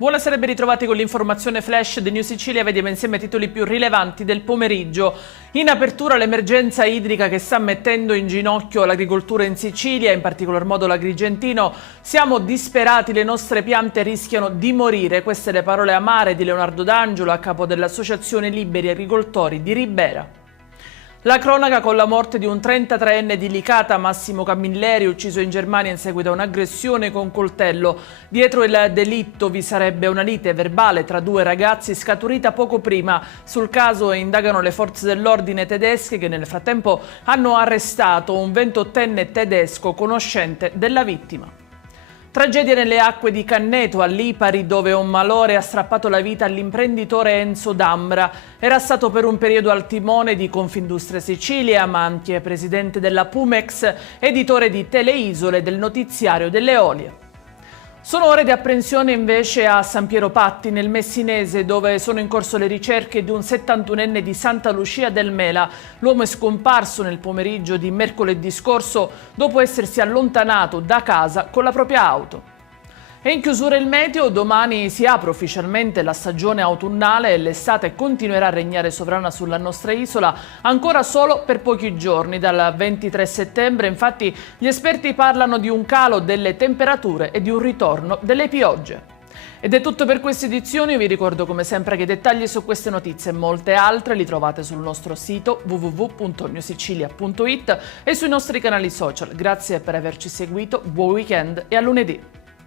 Buonasera e ben ritrovati con l'informazione flash di New Sicilia. Vediamo insieme i titoli più rilevanti del pomeriggio. In apertura l'emergenza idrica che sta mettendo in ginocchio l'agricoltura in Sicilia, in particolar modo l'Agrigentino. Siamo disperati, le nostre piante rischiano di morire. Queste le parole amare di Leonardo D'Angelo, a capo dell'Associazione Liberi Agricoltori di Ribera. La cronaca con la morte di un 33enne di Licata, Massimo Camilleri, ucciso in Germania in seguito a un'aggressione con coltello. Dietro il delitto vi sarebbe una lite verbale tra due ragazzi scaturita poco prima. Sul caso indagano le forze dell'ordine tedesche che nel frattempo hanno arrestato un 28enne tedesco conoscente della vittima. Tragedia nelle acque di Canneto, a Lipari, dove un malore ha strappato la vita all'imprenditore Enzo D'Ambra. Era stato per un periodo al timone di Confindustria Sicilia, ma anche presidente della Pumex, editore di Teleisole e del notiziario delle Eolie. Sono ore di apprensione invece a San Piero Patti, nel Messinese, dove sono in corso le ricerche di un 71enne di Santa Lucia del Mela. L'uomo è scomparso nel pomeriggio di mercoledì scorso dopo essersi allontanato da casa con la propria auto. E in chiusura il meteo, domani si apre ufficialmente la stagione autunnale e l'estate continuerà a regnare sovrana sulla nostra isola ancora solo per pochi giorni. Dal 23 settembre infatti gli esperti parlano di un calo delle temperature e di un ritorno delle piogge. Ed è tutto per questa edizione. Io vi ricordo come sempre che i dettagli su queste notizie e molte altre li trovate sul nostro sito www.newsicilia.it e sui nostri canali social. Grazie per averci seguito, buon weekend e a lunedì!